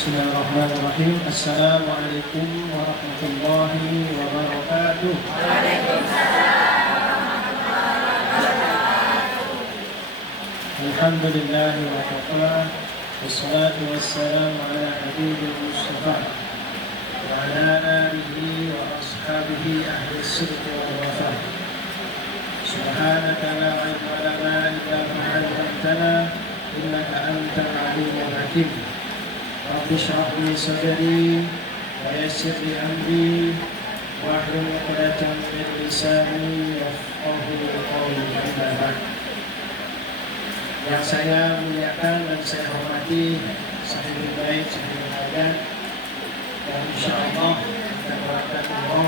Bismillahirrahmanirrahim. Assalamualaikum warahmatullahi wabarakatuh. Alhamdulillah wa kafa. Wassalatu wassalamu ala habibil mustafa wa ala alihi wa ashabihi ahli sidqi wal wafa. Subhanaka la ilma lana illa ma 'allamtana innaka antal alimul hakim. Rabbi shrah li sadri wa yassir li amri wahlul 'uqdatam min lisani yafqahu qawli. Amma ba'd. Yang saya muliakan dan saya hormati sahibul bait, sahibul hajat, dan insyaallah kita doakan Allah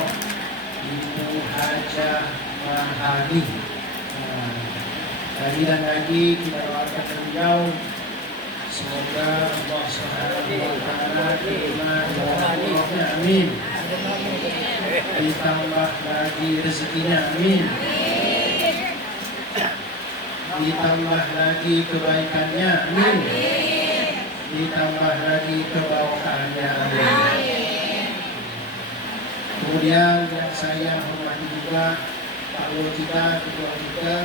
Ibu Hajah Mahani. Lagi dan lagi kita doakan beliau, semoga Allah Subhanahu wa taala terima doanya, amin. Ditambah lagi rezekinya, amin. Ditambah lagi kebaikannya, amin. Ditambah lagi kebawahannya, amin. Kemudian yang saya hormati juga Pak Guru kita, Ketua kita,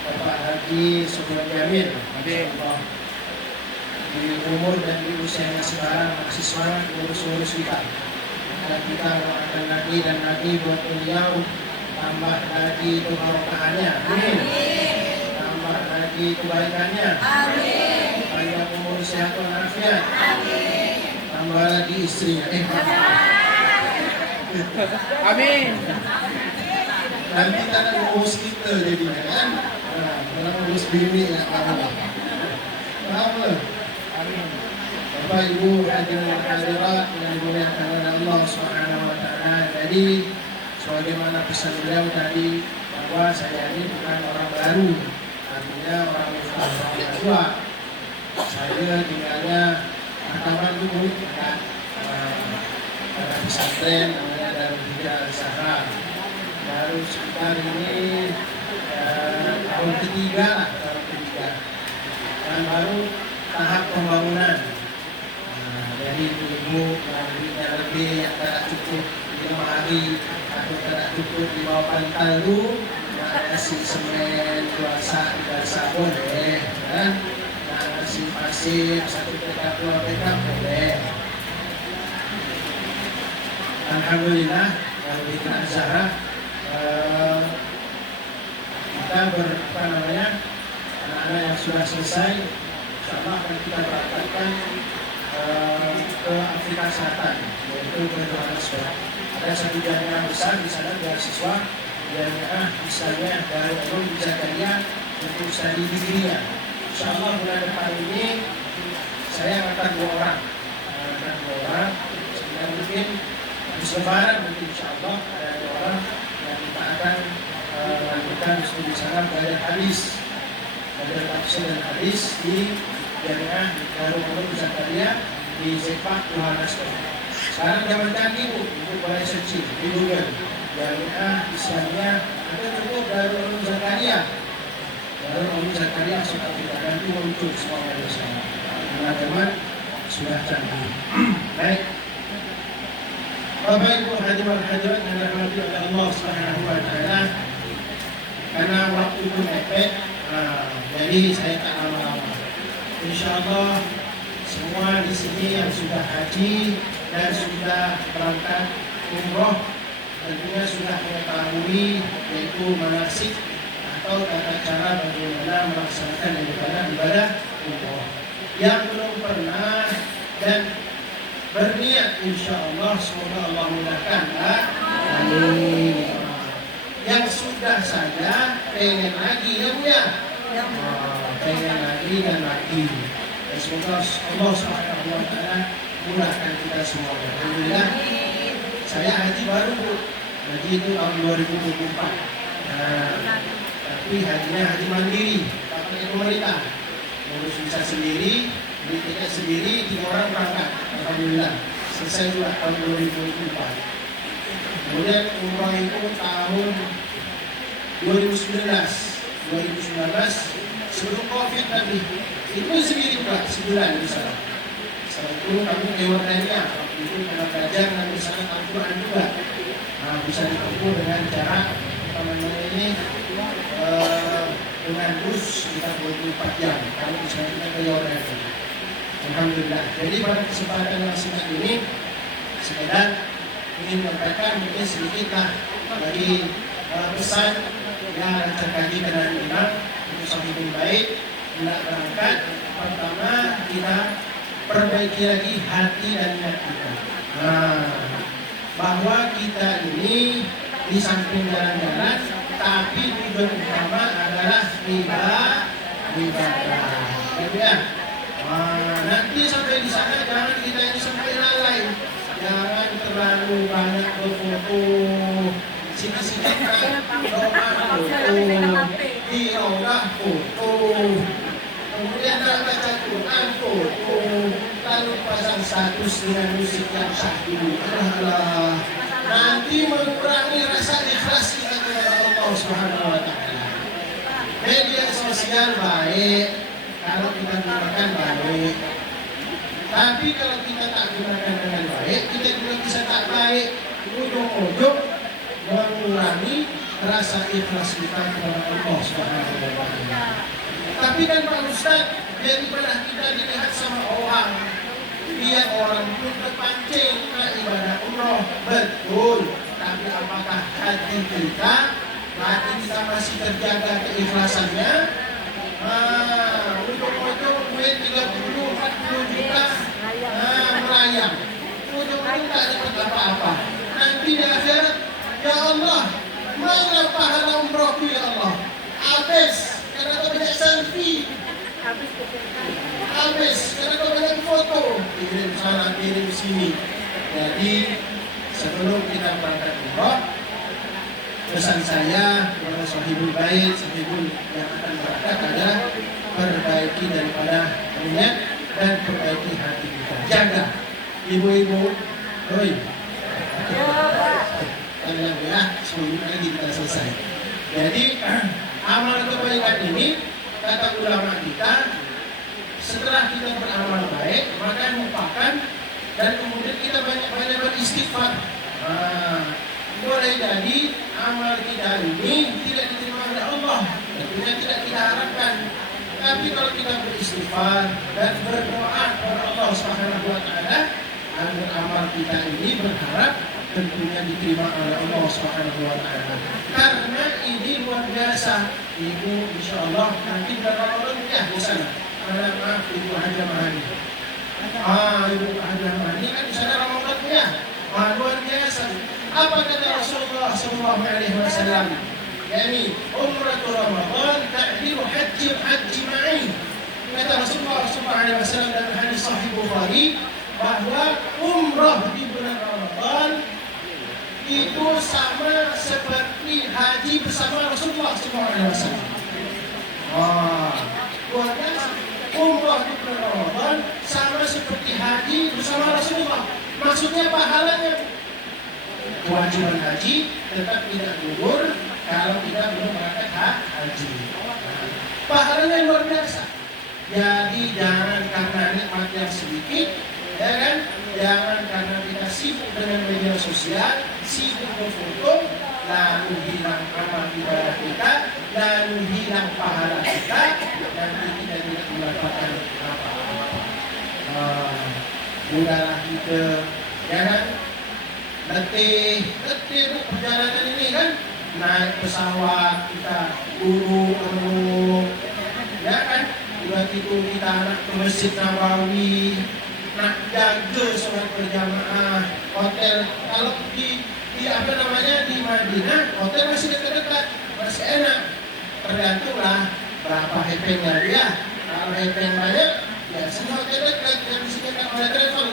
Bapak Haji Sugeng Jamil, insyaallah di umur dan di usia yang sekarang masih semangat urus-urus kita. Dan kita doakan lagi dan lagi buat beliau, tambah lagi kebawahannya, amin. Tambah lagi kebaikannya, amin. Panjang umur sehat walafiat, amin. Tambah lagi istrinya, amin. Nanti kita ngurus kita jadinya kan, kalau ngurus bini ya apa? Amin. Bapak Ibu hadirin dan hadirat yang dimuliakan oleh Allah Subhanahu wa taala. Jadi sebagaimana pesan beliau tadi bahwa saya ini bukan orang baru, artinya orang yang tua. Saya tinggalnya Taman dulu dekat pesantren namanya Darul Hijrah Al-Zahra. Baru sekitar ini tahun ketiga lah, dan baru tahap pembangunan. Jadi ibu nantinya lebih yang tidak cukup 5 hari atau tidak cukup di bawah pantai itu, kasih semen, kuasa, boleh kan? Kasih pasir, 1 petak, 2 petak boleh. Alhamdulillah, Darul Hijrah Al-Zahra kita anak-anak yang sudah selesai, insyaallah akan kita berangkatkan ke Afrika Selatan, yaitu ke Johannesburg. Ada 1 jamiah besar di sana, beasiswa jamiah misalnya dari Darul Zakaria untuk studi digrinya. Insyaallah bulan depan ini saya akan 2 orang, sehingga mungkin habis lebaran mungkin insyaallah ada 2 orang yang kita akan lanjutkan studi sana, belajar hadis, belajar tafsir dan hadis di Jamiah Darul Zakaria di Zepak, Johannesburg. Sekarang zaman canggih ibu boleh searching di Google Jamiah Islamiyah, ada cukup Darul Zakaria. Darul Zakaria sudah kita ganti muncul semuanya di sana. Karena zaman sudah canggih. Baik. Bapak Ibu hadirin hadirat yang dirahmati oleh Allah Subhanahu wa taala. Karena waktu itu mepet, jadi saya tak lama-lama. Insyaallah semua di sini yang sudah haji dan sudah berangkat umroh tentunya sudah mengetahui yaitu manasik atau tata cara bagaimana melaksanakan ibadah umroh. Yang belum pernah dan berniat insyaallah semoga Allah mudahkan. Amin. Yang sudah saja pengen lagi ya Bu ya. Pengen lagi dan lagi. Dan semoga Allah Subhanahu wa taala mudahkan kita semua. Alhamdulillah. Saya haji baru Bu. Haji itu tahun 2024. Tapi hajinya haji mandiri, pakai pemerintah. Ngurus visa sendiri, beli tiket sendiri, 3 orang berangkat. Alhamdulillah. Selesai juga tahun 2024. Kemudian umroh itu tahun 2019 sebelum COVID tadi itu sendiri Pak, sebulan di sana. Setelah itu kami ke Yordania. Waktu itu karena belajar dan sangat Al-Quran juga. Nah, bisa ditempuh dengan cara apa namanya ini dengan bus kita 24 jam. Kami bisa kita ke Yordania. Alhamdulillah. Jadi pada kesempatan yang singkat ini sekedar ingin menyampaikan mungkin sedikitlah dari pesan yang terkait dengan imam untuk sahibul baik hendak berangkat. Pertama kita perbaiki lagi hati dan niat kita. Bahwa kita ini di samping jalan-jalan, tapi tujuan utama adalah ibadah. Ya. Nanti sampai di sana jangan kita ini sampai lalai. Jangan terlalu banyak berfoto, sikit-sikit doa foto, diorah foto, kemudian nak baca Quran foto, lalu pasang status dengan musik yang syahdu. Allah, nanti mengurangi rasa ikhlas kita kepada Allah Subhanahu wa Ta'ala. Media sosial baik kalau kita gunakan baik. Tapi kalau kita tak gunakan dengan baik, kita juga bisa tak baik. Ujung-ujung mengurangi rasa ikhlas kita kepada Allah Subhanahu wa Ta'ala. Tapi kan Pak Ustaz, daripada kita dilihat sama orang, biar orang pun terpancing ke ibadah umroh, betul. Tapi apakah hati kita masih terjaga keikhlasannya? Ujung-ujung duit 30-40 juta melayang. Ujung-ujung tak dapat apa-apa. Nanti di akhirat, ya Allah, mana pahala umrohku ya Allah? Habis, karena kau banyak selfie. Habis, karena kau banyak foto. Kirim sana, kirim sini. Jadi, sebelum kita berangkat umroh, pesan saya kepada sahibul bait, sahibul yang akan berangkat adalah perbaiki daripada niat dan perbaiki hati kita. Jaga, ibu-ibu, oi, ya, sebelum lagi kita selesai. Jadi amal kebaikan ini kata ulama kita, setelah kita beramal baik maka lupakan dan kemudian kita banyak-banyak beristighfar. Boleh jadi amal kita ini tidak diterima oleh Allah, tentunya tidak kita harapkan. Tapi kalau kita beristighfar dan berdoa kepada Allah Subhanahu wa Ta'ala, agar amal kita ini berharap tentunya diterima oleh Allah Subhanahu wa Ta'ala. Karena ini luar biasa. Ibu insyaallah nanti bulan Ramadan ya di sana. Maaf Ibu Haja Mahani. Ibu Haja Mahani kan di sana Ramadan ya. Luar biasa. Apa kata Rasulullah sallallahu alaihi wasallam? Yani umratul Ramadan ta'dilu haji ma'i. Kata Rasulullah sallallahu alaihi wasallam dalam hadis sahih Bukhari bahwa umrah di bulan Ramadan itu sama seperti haji bersama Rasulullah sallallahu alaihi wasallam. Luar biasa. Umrah di bulan Ramadan sama seperti haji bersama Rasulullah. Maksudnya pahalanya kewajiban haji tetap tidak gugur kalau kita belum berangkat haji. Pahalanya luar biasa. Jadi jangan karena nikmat yang sedikit, ya kan? Jangan karena kita sibuk dengan media sosial, sibuk berfoto, lalu hilang amal ibadah kita, lalu hilang pahala kita, dan kita tidak mendapatkan apa-apa. Udahlah kita, ya kan? Letih perjalanan ini kan, naik pesawat kita buruk, ya kan? Begitu kita nak ke Masjid Nabawi, nak jaga sholat berjamaah, hotel kalau di apa namanya di Madinah, hotel masih dekat-dekat, masih enak. Tergantunglah berapa hepengnya dia. Kalau hepeng banyak, ya semua hotel dekat yang disediakan oleh travel.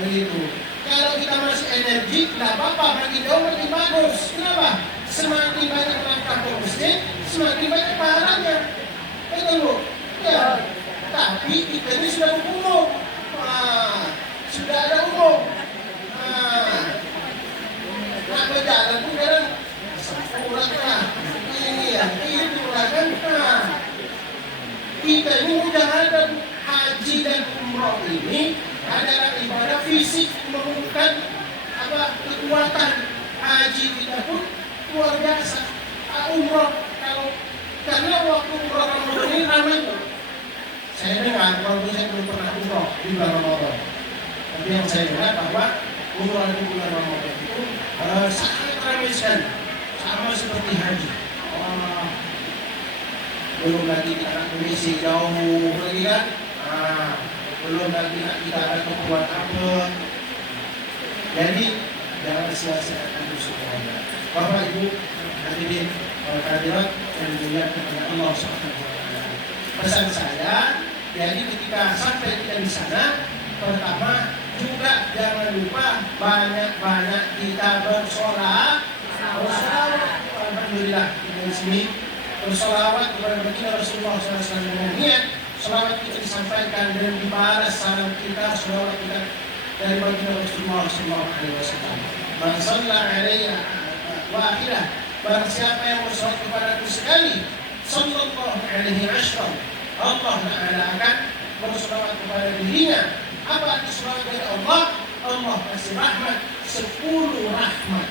Begitu. Kalau kita masih energi, tidak apa-apa, makin jauh makin bagus. Kenapa? Semakin banyak langkah ke masjid, semakin banyak pahalanya. Betul Bu? Ya. Tapi kita ini sudah umum. Sudah ada umum. Nak berjalan pun kadang sempurna lah. Ini ya, itu lah kan. Kita ini mudah-mudahan haji dan umroh ini adalah ibadah fisik, membutuhkan kekuatan. Haji kita pun luar biasa. Umroh karena waktu umroh Ramadan ini ramai tuh. Saya dengar, walaupun saya belum pernah umroh di bulan Ramadan, tapi yang saya dengar bahwa umroh di bulan Ramadan itu sangat ramai sekali, sama seperti haji. Belum lagi kita kondisi jauh lagi kan, belum lagi kita ada keperluan apa. Jadi jangan sia-siakan itu semuanya. Bapak Ibu hadirin hadirat yang dimuliakan oleh Allah Subhanahu wa taala. Pesan saya, jadi ketika sampai kita di sana, pertama juga jangan lupa banyak-banyak kita bersolawat. Alhamdulillah di sini bersolawat kepada baginda Rasulullah SAW dengan niat solawat kita disampaikan dan dibalas salam kita, solawat kita dari baginda Rasulullah SAW. Man shalla alaiya wahidah, barang siapa yang bersolawat kepadaku sekali, sallallahu alaihi wasallam, Allah Ta'ala akan bersolawat kepada dirinya. Apa arti solawat dari Allah? Allah kasih rahmat, 10 rahmat.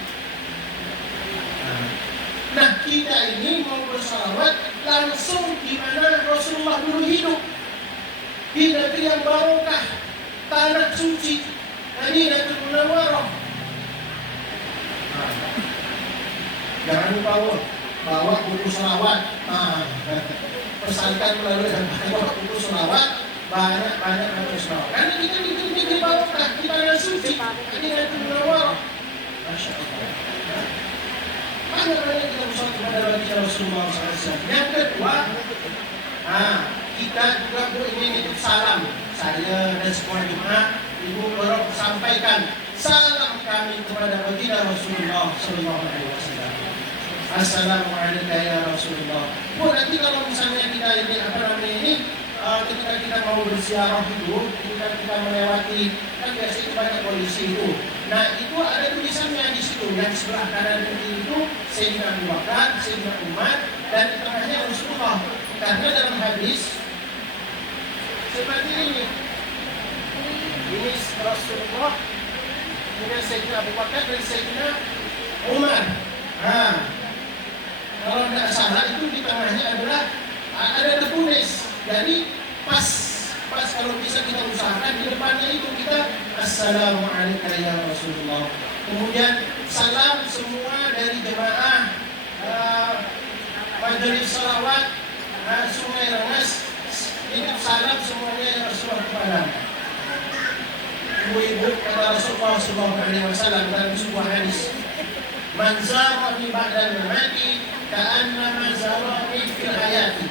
Nah, kita ini mau bersalawat langsung di mana Rasulullah dulu hidup, di negeri yang barokah, tanah suci, Madinatul Munawwarah. Jangan lupa bawa buku salawat. Pesankan melalui dan bawa buku salawat, banyak buku salawat. Karena kita di negeri barokah, di tanah suci, Madinatul Munawwarah. Masya Allah. Banyak kita bersolat kepada baginda Rasulullah SAW. Yang kedua, kita juga ingin nitip salam. Saya dan semua jemaah, Ibu Lorok sampaikan salam kami kepada baginda Rasulullah SAW. Assalamualaikum ya Rasulullah. Nanti kalau misalnya kita ini ketika kita mau berziarah itu, ketika kita melewati, kan biasanya itu banyak polisi itu. Nah, itu ada tulisannya di situ, yang sebelah kanan dan kiri itu Sayyidina Abu Bakar, Sayyidina Umar, dan di tengahnya Rasulullah. Karena dalam hadis seperti ini Rasulullah, kemudian Sayyidina Abu Bakar dan Sayyidina Umar. Kalau tidak salah itu di tengahnya adalah ada tertulis. Jadi pas kalau bisa kita usahakan di depannya itu kita Assalamualaikum ya Rasulullah. Kemudian salam semua dari jemaah majelis salawat Sungai Rengas. Ini salam semuanya ya Rasulullah kepada ibu-ibu kata Rasulullah SAW dalam sebuah hadis. Man zarani ba'dal mamati ka'annama zarani fil hayati.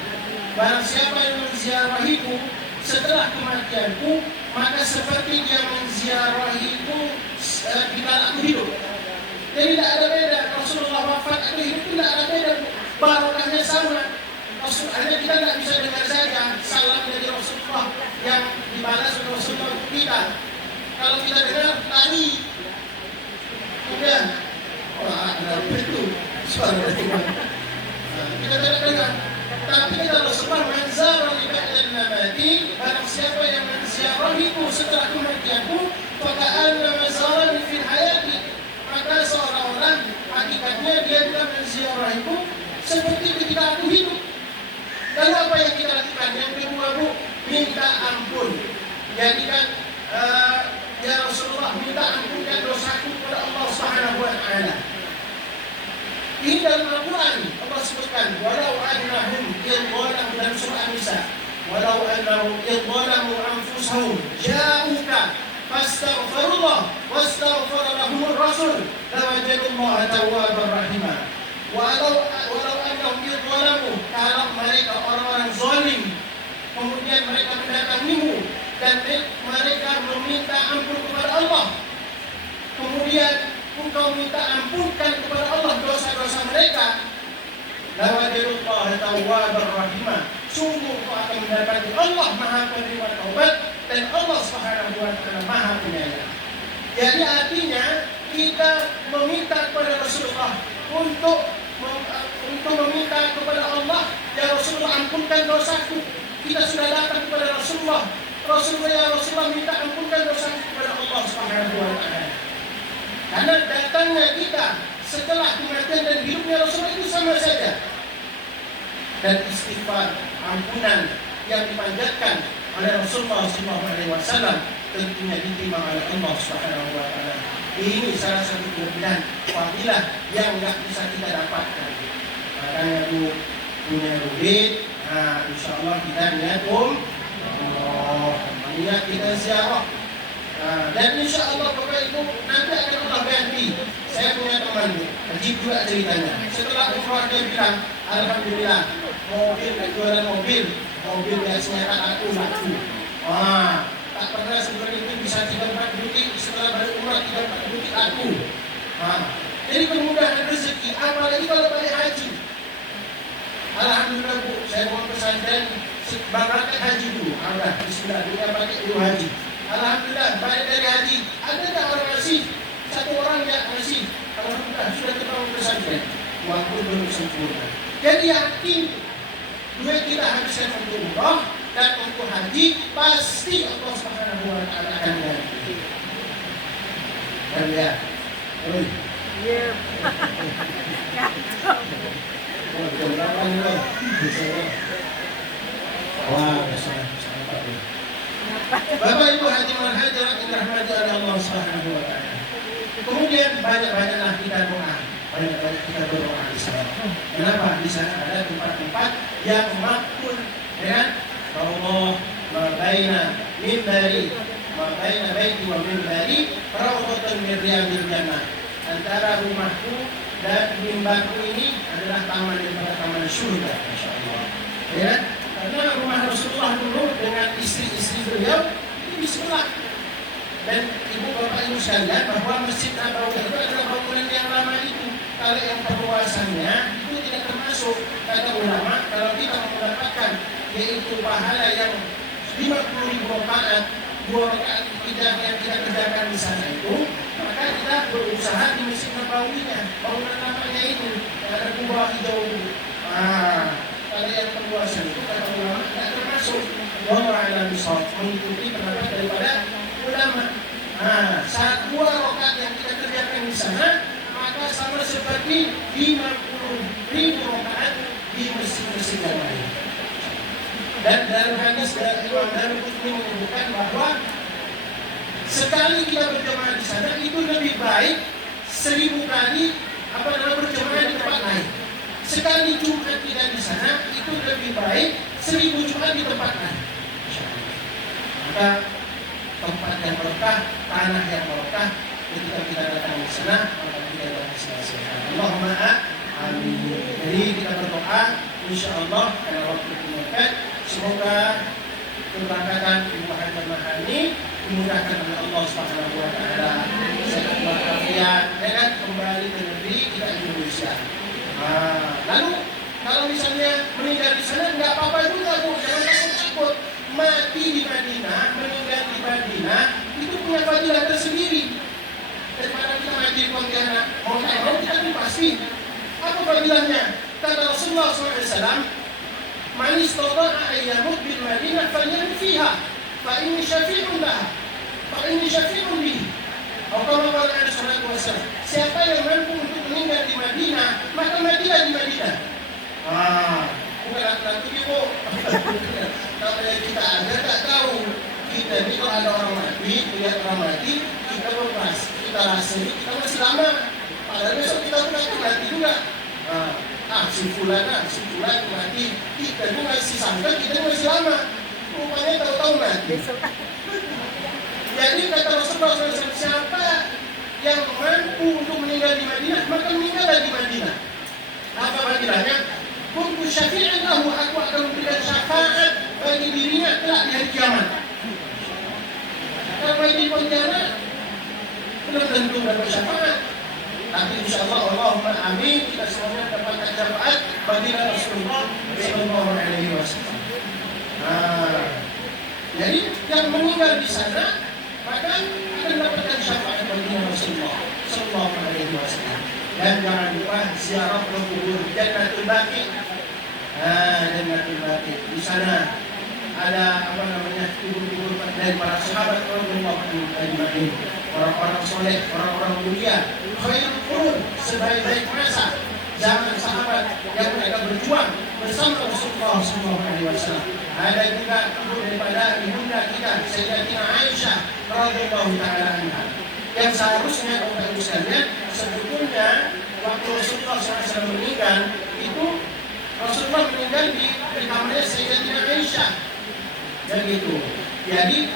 Barang siapa yang menziarahiku setelah kematianku, maka seperti dia menziarahiku di kala aku hidup. Jadi tidak ada beda. Rasulullah wafat atau hidup tidak ada beda. Barokahnya sama. Hanya kita tidak bisa dengar saja salam dari Rasulullah yang dibalas oleh Rasulullah untuk kita. Kalau kita dengar lari, kemudian ada itu suara dari mana? Kita tidak dengar. Tapi kata Rasulullah, man zarani ba'dal mamati, barang siapa yang menziarahiku setelah kematianku, faka'annama zarani fil hayati, maka seolah-olah hakikatnya dia telah menziarahiku seperti ketika aku hidup. Lalu apa yang kita lakukan? Yang kedua, Bu, minta ampun. Jadi kan ya Rasulullah, minta ampunkan dosaku kepada Allah Subhanahu wa taala. Ini dalam Al-Quran Allah sebutkan walau annahum yadhalamu dalam surah An-Nisa, walau annahum yadhalamu anfusahum ja'uka fastaghfirullah wastaghfara lahumur rasul lawajadullaha tawwabar rahima. Walau annahum yadhalamu, kalau mereka orang-orang zalim kemudian mereka mendatangimu dan mereka meminta ampun kepada Allah, kemudian engkau minta ampunkan kepada Allah dosa-dosa mereka, lawajadullaha tawwabar rahimah, sungguh kau akan mendapati Allah Maha Penerima Taubat dan Allah Subhanahu wa taala Maha Penyayang. Jadi artinya kita meminta kepada Rasulullah untuk meminta kepada Allah, ya Rasulullah ampunkan dosaku. Kita sudah datang kepada Rasulullah, ya Rasulullah minta ampunkan mengampunkan dosa kepada Allah Subhanahu wa taala. Karena datangnya kita setelah kematian dan hidupnya Rasulullah itu sama saja. Dan istighfar, ampunan yang dipanjatkan oleh Rasulullah SAW tentunya diterima oleh Allah Subhanahu wa taala. Ini salah satu kelebihan fadilah yang nggak bisa kita dapatkan. Makanya Bu punya duit, nah insya Allah kita niat niat kita ziarah. Dan insya Allah Bapak Ibu nanti akan Allah ganti. Saya punya teman Haji juga ceritanya. Setelah umrah dia bilang, alhamdulillah mobil jualan mobil biasanya kan aku laku. Wah, tak pernah seperti itu bisa 3-4 butik setelah balik umrah 3-4 butik laku. Jadi kemudahan rezeki, apalagi kalau balik haji. Alhamdulillah Bu, saya mau pesantren berangkat haji dulu. Alhamdulillah, bismillah, dunia pakai dulu haji. Alhamdulillah, balik dari haji. Ada tak orang ngasih? Satu orang yang ngasih. Alhamdulillah, sudah terbangun pesantren. Walaupun belum sempurna. Jadi yakin, duit kita habiskan untuk umrah dan untuk haji, pasti Allah Subhanahu wa taala akan ganti. Dan ya, Iya. Bapak Ibu hadirin hadirat yang dirahmati oleh Allah Subhanahu wa taala. Kemudian banyak-banyaklah kita doa. Banyak-banyak kita berdoa di sana. Kenapa? Di sana ada tempat-tempat yang makbul, ya kan? Allah mabaina mimbari mabaina baiti wa mimbari rawdatan min riyadil jannah. Antara rumahku dan mimbarku ini adalah taman daripada taman surga, masyaallah. Ya, karena rumah Rasulullah dulu dengan istri-istri beliau itu di sebelah. Dan ibu bapak ibu sekalian bahwa Masjid Nabawi itu adalah bangunan yang lama itu. Kalau yang perluasannya itu tidak termasuk, kata ulama, kalau kita mendapatkan yaitu pahala yang 50.000 rakaat, 2 rakaat yang kita kerjakan di sana itu, maka kita berusaha di Masjid Nabawinya, bangunan lamanya itu, yang ada kubah hijau itu. Kalau yang perluasan itu kata ulama tidak termasuk. Wallahu a'lam bishawab, mengikuti pendapat daripada ulama. Saat 2 rakaat yang kita kerjakan di sana, maka sama seperti 50.000 rakaat di masjid-masjid yang lain. Dan dalam hadis dari Imam Darqutni menyebutkan bahwa sekali kita berjamaah di sana itu lebih baik 1000 kali berjamaah di tempat lain. Sekali Jumat kita di sana itu lebih baik 1000 Jumat di tempat lain. Maka tempat yang berkah, tanah yang berkah, ketika kita datang di sana, maka kita dapat selesai. Allahumma amin. Jadi kita berdoa, insya Allah karena waktu itu mepet, semoga keberangkatan Ibu Hajar Mahani dimudahkan oleh Allah Subhanahu wa taala. Sehat walafiat, dan kembali ke negeri kita Indonesia. Lalu kalau misalnya meninggal di sana nggak apa-apa juga Bu, jangan takut. Mati di Madinah, meninggal di Madinah itu punya fadilah tersendiri. Daripada kita mati di Pontianak, mau kita pun pasti. Apa fadilahnya? Kata Rasulullah SAW, "Man istata'a an yamut bil Madinah falyamut fiha, fa inni syafi'un laha, fa inni syafi'un bihi." Atau kata Rasulullah SAW, siapa yang mampu untuk meninggal di Madinah, maka matilah di Madinah. Bukan aku itu. Kalau kita aja tak tahu, kita ini kalau ada orang mati, lihat orang mati, kita berpas, kita rasa kita masih lama. Padahal besok kita mati juga. Si fulan mati, kita juga masih sangka kita masih lama. Rupanya tahu-tahu mati. Jadi kata Rasulullah SAW, siapa yang mampu untuk meninggal di Madinah, maka meninggallah di Madinah. Apa fadilahnya? Kuntu syafi'an lahu, aku akan memberikan syafaat bagi dirinya kelak di hari kiamat. Kalau di Pontianak belum tentu dapat syafaat, tapi insya Allah Allahumma amin, kita semuanya dapatkan syafaat bagi Rasulullah Sallallahu Alaihi Wasallam. Jadi yang meninggal di sana maka akan dapatkan syafaat bagi Rasulullah Sallallahu Alaihi Wasallam. Dan jangan lupa ziarah ke kubur Jannatul Baqi. Jannatul Baqi di sana ada apa namanya kubur-kubur dari para sahabat Rasulullah ajma'in, orang-orang soleh, orang-orang mulia, khairul qurun, sebaik-baik masa zaman sahabat yang mereka berjuang bersama Rasulullah SAW. Ada juga kubur daripada ibunda kita Sayyidatina Aisyah radhiyallahu taala anha, yang seharusnya Bapak Ibu sekalian, sebetulnya waktu Rasulullah SAW meninggal itu Rasulullah meninggal di kamarnya Sayyidatina Aisyah. Dan itu, jadi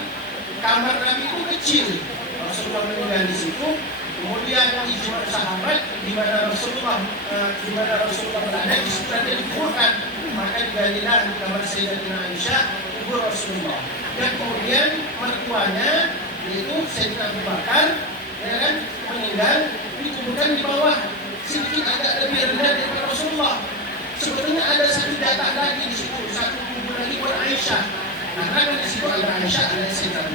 kamar Nabi itu kecil. Rasulullah meninggal di situ. Kemudian ijma sahabat di mana Rasulullah berada di situ dia dikuburkan. Maka digalilah kamar Sayyidatina Aisyah, kubur Rasulullah. Dan kemudian mertuanya yaitu Sayyidina Abu Bakar, ya kan, meninggal dikuburkan di bawah, sedikit agak lebih rendah daripada Rasulullah. Sebetulnya ada satu jatah lagi di situ, satu kubur lagi buat Aisyah. Karena kan di situ ada Aisyah, ada Sayyidina Abu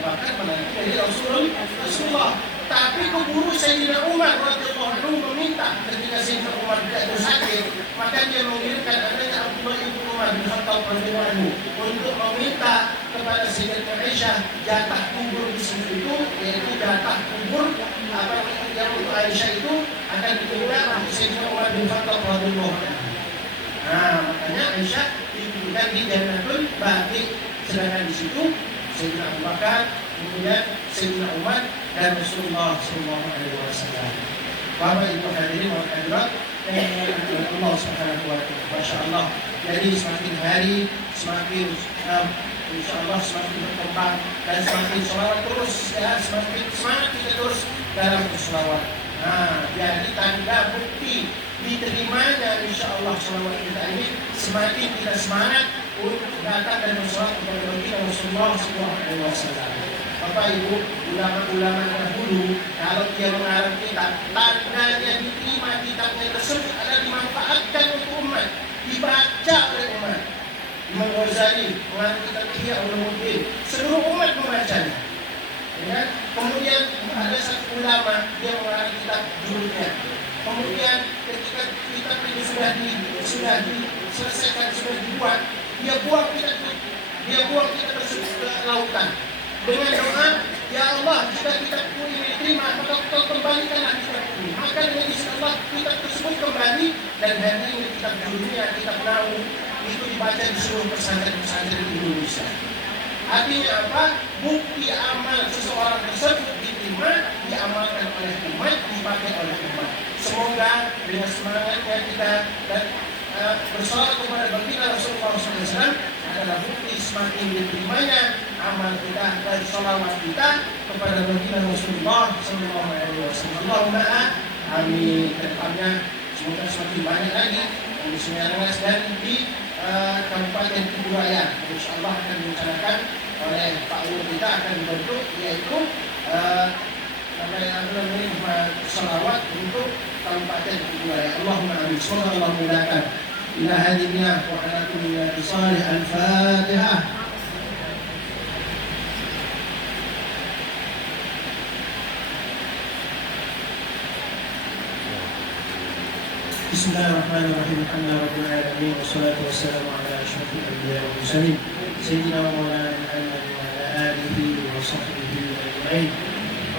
Bakar menantu dari Rasulullah. Tapi keburu Sayyidina Umar radhiyallahu anhu meminta ketika Sayyidina Umar jatuh sakit, maka dia mengirimkan adanya Abdullah bin Umar bin Khattab radhiyallahu anhu untuk meminta kepada Sayyidatina Aisyah jatah kubur di situ itu, yaitu jatah kubur apa yang untuk Aisyah itu akan diberikan untuk Sayyidina Umar bin Khattab radhiyallahu anhu. Nah, makanya Aisyah diberikan di Jannatul Baqi, sedangkan di situ Sayyidina Abu Bakar, kemudian Sayyidina Umar dan Rasulullah SAW. Bapak Ibu hadirin wa hadirat yang dimuliakan Allah Subhanahu wa taala. Masya Allah. Jadi semakin hari semakin insya Allah semakin berkembang dan semakin selawat terus, ya, semakin semangat kita terus dalam berselawat. Nah, jadi tanda bukti diterimanya insya Allah selawat kita ini, semakin kita semangat untuk datang dan berselawat kepada baginda Rasulullah SAW. Bapak Ibu, ulama-ulama dahulu kalau dia mengarang kitab, tandanya diterima kitabnya tersebut adalah dimanfaatkan untuk umat, dibaca oleh umat. Imam Ghazali mengarang kitab Ihya Ulumuddin, seluruh umat membacanya. Ya, kemudian ada satu ulama dia mengarang kitab judulnya. Kemudian ketika kitab ini sudah diselesaikan, sudah dibuat, dia buang kitab tersebut ke lautan dengan doa, ya Allah, jika kitabku ini diterima, maka kau kembalikanlah kitabku. Maka dengan izin Allah kitab tersebut kembali, dan hari ini kitab judulnya kitab Nahu itu dibaca di seluruh pesantren-pesantren di Indonesia. Artinya apa? Bukti amal seseorang tersebut diterima, diamalkan oleh umat, dipakai oleh umat. Semoga dengan semangatnya kita dan bersolat kepada baginda Rasulullah SAW adalah bukti semakin diterimanya amal kita dan sholawat kita kepada baginda Rasulullah SAW. Allahumma amin. Kedepannya semoga semakin banyak lagi di Sungai dan di Kabupaten Kuburaya. InsyaAllah akan direncanakan oleh Pak Ulu kita akan dibentuk, yaitu sholawat untuk Kabupaten Kuburaya. Allahumma amin. Semoga Allah mudahkan. Ila hadiniyah wa alakumiyah bisalih al-Fatihah. Bismillahirrahmanirrahim. Alhamdulillahi rabbil alamin wassalatu wassalamu ala asyrafil anbiya'i wal mursalin sayyidina wa maulana Muhammad wa ala alihi wa sahbihi ajma'in.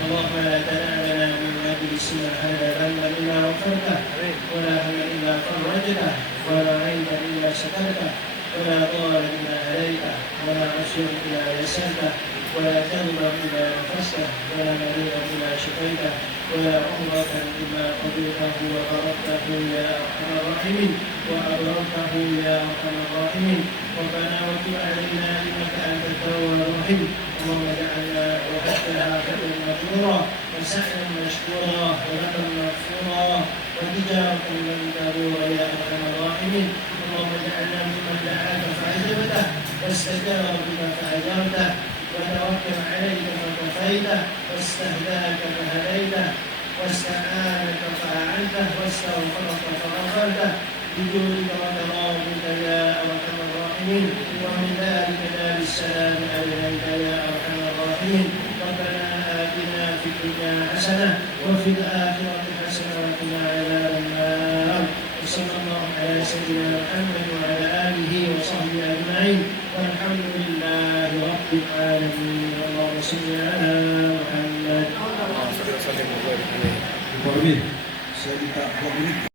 Allahumma la tad'a lana min majlisina hadha dhanban illa ghafartah wa la hamman illa farajtah wa la 'ayban illa satartah wa la dhalan illa hadaitah wa la 'asyan illa yasartah wa la tadhban illa nafastah wa la maridan illa shafaitah ولا عمرة إلا قضيته وبركته يا أرحم الراحمين وأبرمته يا أرحم الراحمين. ربنا وتب علينا إنك أنت التواب الرحيم. اللهم اجعلنا وحدها خيرا مغفورا وسعيا مشكورا وذنبا مغفورا وتجارة لن تبور يا أرحم الراحمين. اللهم اجعلنا ممن دعاك فأجبته واستجاب بك فأجرته وتوكل عليك فكفيته واستهداك فهديته واستعانك فأعنته واستغفرك فغفرته بجودك وكرامك يا أرحم الراحمين. ومن ذلك دار السلام عليك يا أرحم الراحمين. ربنا آتنا في الدنيا حسنة وفي الآخرة حسنة وقنا عذاب النار. وصلى الله على سيدنا محمد وعلى آله وصحبه أجمعين. wasallam wa barik alaihi. Ibu Armin. Saya minta 2 menit.